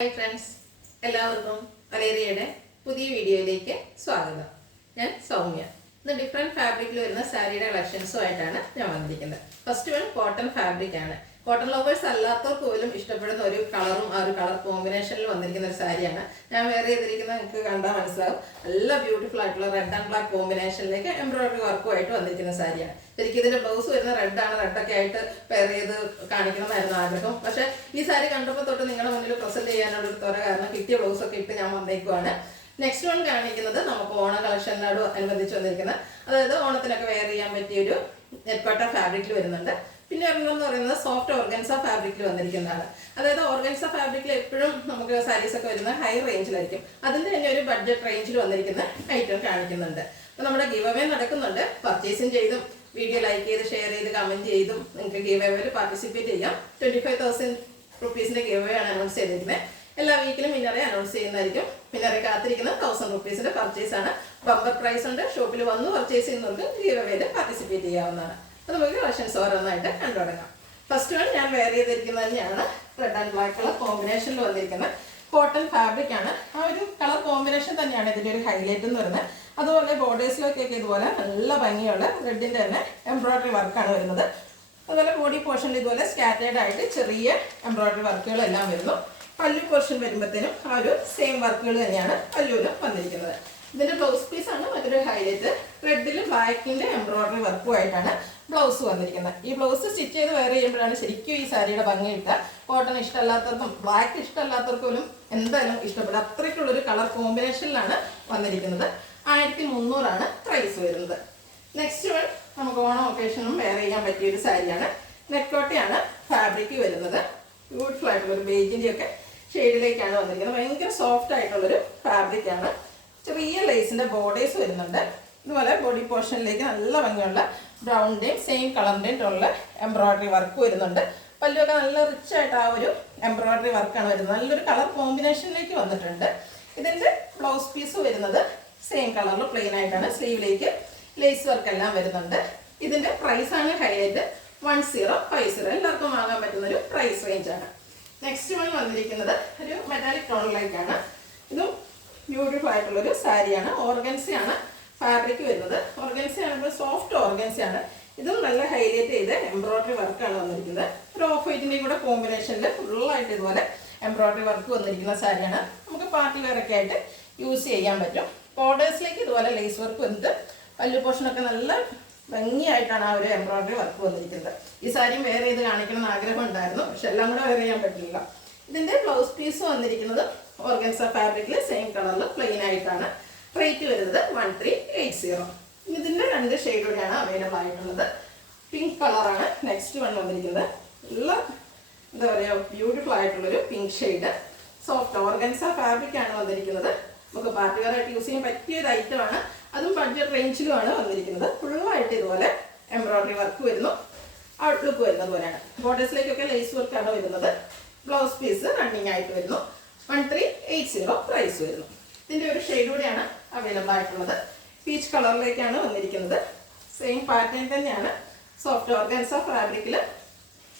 Hi friends, എല്ലാവർക്കും വലേറിയയുടെ പുതിയ വീഡിയോയിലേക്ക് സ്വാഗതം. ഞാൻ സൗമ്യ. ഇന്ന് ഡിഫറെൻറ്റ് ഫാബ്രിക്കിൽ വരുന്ന സാരിയുടെ കളക്ഷൻസുമായിട്ടാണ് ഞാൻ വന്നിരിക്കുന്നത്. ഫസ്റ്റ് വൺ കോട്ടൺ ഫാബ്രിക് ആണ്. കോട്ടൺ ലവേഴ്സ് അല്ലാത്തവർക്ക് പോലും ഇഷ്ടപ്പെടുന്ന ഒരു കളറും ആ ഒരു കളർ കോമ്പിനേഷനിൽ വന്നിരിക്കുന്ന ഒരു സാരിയാണ്. ഞാൻ വേറെ ചെയ്തിരിക്കുന്നത് നിങ്ങൾക്ക് കണ്ടാൽ മനസ്സിലാവും. നല്ല ബ്യൂട്ടിഫുൾ ആയിട്ടുള്ള റെഡ് ആൻഡ് ബ്ലാക്ക് കോമ്പിനേഷനിലേക്ക് എംബ്രോയിഡറി വർക്കുമായിട്ട് വന്നിരിക്കുന്ന സാരിയാണ്. ശരിക്കും ഇതിന്റെ ബ്ലൗസ് വരുന്ന റെഡാണ്. റെഡൊക്കെ ആയിട്ട് പെയർ ചെയ്ത് കാണിക്കണമെന്നായിരുന്നു ആഗ്രഹം. പക്ഷെ ഈ സാരി കണ്ടപ്പോൾ തൊട്ട് നിങ്ങളുടെ മുന്നിൽ പ്രസന്റ് ചെയ്യാനുള്ള ഒരു ത്വര കാരണം കിട്ടിയ ബ്ലൗസ് ഒക്കെ ഇട്ട് ഞാൻ വന്നേക്കുവാണ്. നെക്സ്റ്റ് വൺ കാണിക്കുന്നത് നമുക്ക് ഓണ കളക്ഷനോട് അനുബന്ധിച്ച് വന്നിരിക്കുന്ന, അതായത് ഓണത്തിനൊക്കെ വെയർ ചെയ്യാൻ പറ്റിയൊരു നെറ്റ്കോട്ട ഫാബ്രിക്കിൽ വരുന്നുണ്ട്. പിന്നെ ഒരെണ്ണം പറയുന്നത് സോഫ്റ്റ് ഓർഗൻസ ഫാബ്രിക്കിൽ വന്നിരിക്കുന്നതാണ്. അതായത് ഓർഗൻസ ഫാബ്രിക്കിൽ എപ്പോഴും നമുക്ക് സാരീസ് ഒക്കെ വരുന്ന ഹൈ റേഞ്ചിലായിരിക്കും. അതിൻ്റെ തന്നെ ഒരു ബഡ്ജറ്റ് റേഞ്ചിൽ വന്നിരിക്കുന്ന ഐറ്റം കാണിക്കുന്നുണ്ട്. അപ്പോൾ നമ്മുടെ ഗിവ് അവേ നടക്കുന്നുണ്ട്. പർച്ചേസും ചെയ്തും വീഡിയോ ലൈക്ക് ചെയ്ത് ഷെയർ ചെയ്ത് കമൻറ്റ് ചെയ്തും നിങ്ങൾക്ക് ഗിവ് അവേയിൽ പാർട്ടിസിപ്പേറ്റ് ചെയ്യാം. 25,000 റുപ്പീസിൻ്റെ ഗിവ് അവേ ആണ് അനൗൺസ് ചെയ്തിരിക്കുന്നത്. എല്ലാ വീക്കിലും വിന്നറെ അനൗൺസ് ചെയ്യുന്നതായിരിക്കും. വിന്നറെ കാത്തിരിക്കുന്ന 1000 റുപ്പീസിൻ്റെ പർച്ചേസ് ആണ്. ബമ്പർ പ്രൈസ് ഉണ്ട്. ഷോപ്പിൽ വന്ന് പർച്ചേസ് ചെയ്യുന്നവർക്ക് ഗിവ് അവേയിൽ പാർട്ടിസിപ്പേറ്റ് ചെയ്യാവുന്നതാണ്. അപ്പോൾ നമുക്ക് കളക്ഷൻസ് ഓരോന്നായിട്ട് കണ്ടു തുടങ്ങാം. ഫസ്റ്റ് വൺ ഞാൻ വെയർ ചെയ്തിരിക്കുന്നത് തന്നെയാണ് റെഡ് ആൻഡ് ബ്ലാക്ക് കളർ കോമ്പിനേഷനിൽ വന്നിരിക്കുന്ന കോട്ടൺ ഫാബ്രിക് ആണ്. ആ ഒരു കളർ കോമ്പിനേഷൻ തന്നെയാണ് ഇതിൻ്റെ ഒരു ഹൈലൈറ്റ് എന്ന് പറയുന്നത്. അതുപോലെ ബോർഡേഴ്സിലൊക്കെ ഇതുപോലെ നല്ല ഭംഗിയുള്ള റെഡിൻ്റെ തന്നെ എംബ്രോയിഡറി വർക്കാണ് വരുന്നത്. അതുപോലെ ബോഡി പോർഷനിൽ ഇതുപോലെ സ്കാറ്റേഡ് ആയിട്ട് ചെറിയ എംബ്രോയിഡറി വർക്കുകളെല്ലാം വരുന്നു. പല്ലു പോർഷൻ വരുമ്പോഴത്തേനും ആ ഒരു സെയിം വർക്കുകൾ തന്നെയാണ് പല്ലുവിലും വന്നിരിക്കുന്നത്. ഇതിൻ്റെ ബ്ലൗസ് പീസാണ് മറ്റൊരു ഹൈലൈറ്റ്. റെഡിലും ബ്ലാക്കിൻ്റെ എംബ്രോയിഡറി വർക്കുമായിട്ടാണ് ബ്ലൗസ് വന്നിരിക്കുന്നത്. ഈ ബ്ലൗസ് സ്റ്റിച്ച് ചെയ്ത് വെയർ ചെയ്യുമ്പോഴാണ് ശരിക്കും ഈ സാരിയുടെ ഭംഗി കിട്ടുക. കോട്ടൺ ഇഷ്ടമല്ലാത്തവർക്കും ബ്ലാക്ക് ഇഷ്ടമല്ലാത്തവർക്കും പോലും എന്തായാലും ഇഷ്ടപ്പെടും. അത്രയ്ക്കുള്ളൊരു കളർ കോമ്പിനേഷനിലാണ് വന്നിരിക്കുന്നത്. 1300 പ്രൈസ് വരുന്നത്. നെക്സ്റ്റ് വൺ നമുക്ക് ഓണം ഒക്കേഷനും വെയർ ചെയ്യാൻ പറ്റിയൊരു സാരിയാണ്. നെക്കോട്ടയാണ് ഫാബ്രിക് വരുന്നത്. ബ്യൂട്ടിഫുൾ ആയിട്ടുള്ളൊരു ബേജിൻ്റെ ഒക്കെ ഷെയ്ഡിലേക്കാണ് വന്നിരിക്കുന്നത്. ഭയങ്കര സോഫ്റ്റ് ആയിട്ടുള്ളൊരു ഫാബ്രിക്കാണ്. ചെറിയ ലേസിൻ്റെ ബോർഡേഴ്സ് വരുന്നുണ്ട്. ഇതുപോലെ ബോഡി പോർഷനിലേക്ക് നല്ല ഭംഗിയുള്ള ബ്രൗണിൻ്റെയും സെയിം കളറിൻ്റെയും ഉള്ള എംബ്രോയിഡറി വർക്ക് വരുന്നുണ്ട്. പല്ലുമൊക്കെ നല്ല റിച്ച് ആയിട്ട് ആ ഒരു എംബ്രോയിഡറി വർക്കാണ് വരുന്നത്. നല്ലൊരു കളർ കോമ്പിനേഷനിലേക്ക് വന്നിട്ടുണ്ട്. ഇതിൻ്റെ ബ്ലൗസ് പീസ് വരുന്നത് സെയിം കളറിൽ പ്ലെയിൻ ആയിട്ടാണ്. സ്ലീവിലേക്ക് ലേസ് വർക്ക് എല്ലാം വരുന്നുണ്ട്. ഇതിൻ്റെ പ്രൈസാണ് ഹൈലൈറ്റ്. 1050. എല്ലാവർക്കും വാങ്ങാൻ പറ്റുന്നൊരു പ്രൈസ് റേഞ്ചാണ്. നെക്സ്റ്റ് വൺ വന്നിരിക്കുന്നത് ഒരു മെറ്റാലിക് ടോണിലേക്കാണ്. ഇതും ബ്യൂട്ടിഫുൾ ആയിട്ടുള്ളൊരു സാരിയാണ്. ഓർഗൻസിയാണ് ഫാബ്രിക് വരുന്നത്. ഓർഗൻസിയാണ്, സോഫ്റ്റ് ഓർഗൻസിയാണ്. ഇതും നല്ല ഹൈലൈറ്റ് ചെയ്ത് എംബ്രോയിഡറി വർക്കാണ് വന്നിരിക്കുന്നത്. ഒരു ഓഫ് വൈറ്റിൻ്റെയും കൂടെ കോമ്പിനേഷനിൽ ഫുള്ളായിട്ട് ഇതുപോലെ എംബ്രോയിഡറി വർക്ക് വന്നിരിക്കുന്ന സാരിയാണ്. നമുക്ക് പാർട്ടി വെയർ ഒക്കെ ആയിട്ട് യൂസ് ചെയ്യാൻ പറ്റും. ബോർഡേഴ്സിലേക്ക് ഇതുപോലെ ലേസ് വർക്ക് വന്നിട്ട് പല്ലു പോർഷനൊക്കെ നല്ല ഭംഗിയായിട്ടാണ് ആ ഒരു എംബ്രോയിഡറി വർക്ക് വന്നിരിക്കുന്നത്. ഈ സാരിയും വെയർ ചെയ്ത് കാണിക്കണം എന്ന് ആഗ്രഹം ഉണ്ടായിരുന്നു. പക്ഷെ എല്ലാം കൂടെ വെയർ ചെയ്യാൻ പറ്റില്ല. ഇതിൻ്റെ ബ്ലൗസ് പീസ് വന്നിരിക്കുന്നത് ഓർഗൻസ ഫാബ്രിക്കിൽ സെയിം കളറിൽ പ്ലെയിൻ ആയിട്ടാണ്. റേറ്റ് വരുന്നത് 1380. ഇതിൻ്റെ 2 ഷെയ്ഡോടെയാണ് അവൈലബിൾ ആയിട്ടുള്ളത്. പിങ്ക് കളറാണ് നെക്സ്റ്റ് വൺ വന്നിരിക്കുന്നത്. നല്ല എന്താ പറയുക, ബ്യൂട്ടിഫുൾ ആയിട്ടുള്ളൊരു പിങ്ക് ഷെയ്ഡ്. സോഫ്റ്റ് ഓർഗൻസ ഫാബ്രിക്കാണ് വന്നിരിക്കുന്നത്. നമുക്ക് പാർട്ടി വെയർ ആയിട്ട് യൂസ് ചെയ്യാൻ പറ്റിയൊരു ഐറ്റമാണ്. അതും ബഡ്ജറ്റ് റേഞ്ചിലുമാണ് വന്നിരിക്കുന്നത്. ഫുള്ളായിട്ട് ഇതുപോലെ എംബ്രോയിഡറി വർക്ക് വരുന്നു. ഔട്ട്ലുക്ക് വരുന്നത് പോലെയാണ്. ബോർഡേഴ്സിലേക്കൊക്കെ ലേസ് വർക്കാണ് വരുന്നത്. ബ്ലൗസ് പീസ് റണ്ണിങ് ആയിട്ട് വരുന്നു. 1380 പ്രൈസ് വരുന്നു. ഇതിൻ്റെ ഒരു ഷെയ്ഡ് കൂടെയാണ് അവൈലബിൾ ആയിട്ടുള്ളത്. പീച്ച് കളറിലേക്കാണ് വന്നിരിക്കുന്നത്. സെയിം പാറ്റേൺ തന്നെയാണ്. സോഫ്റ്റ് ഓർഗൻസ ഫാബ്രിക്കിൽ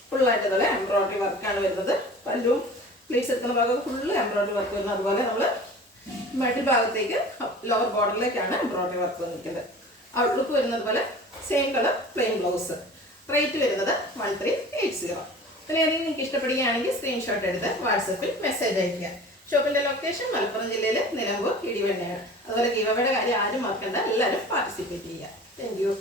ഫുള്ളായിട്ട് ഇതുപോലെ എംബ്രോയിഡറി വർക്കാണ് വരുന്നത്. പല്ലും പ്ലീറ്റ്സ് എടുക്കുന്ന ഭാഗത്ത് ഫുള്ള് എംബ്രോയിഡറി വർക്ക് വരുന്നു. അതുപോലെ നമ്മൾ മിഡിൽ ഭാഗത്തേക്ക് ലോവർ ബോർഡറിലേക്കാണ് എംബ്രോയിഡറി വർക്ക് വന്നിരിക്കുന്നത്. ഔട്ട്ലുക്ക് വരുന്നത് പോലെ same colour plain blouse. Rate വരുന്നത് 1380. പിന്നെ ഏതെങ്കിലും നിങ്ങൾക്ക് ഇഷ്ടപ്പെടുകയാണെങ്കിൽ സ്ക്രീൻഷോട്ട് എടുത്ത് വാട്സപ്പിൽ മെസ്സേജ് അയയ്ക്കുക. ഷോപ്പിൻ്റെ ലൊക്കേഷൻ മലപ്പുറം ജില്ലയിൽ നിലമ്പൂർ ഇടിവണ്ണയാണ്. അതുപോലെ ഗിവ് അവേയുടെ കാര്യം ആരും മറക്കണ്ട. എല്ലാവരും പാർട്ടിസിപ്പേറ്റ് ചെയ്യുക. Thank you.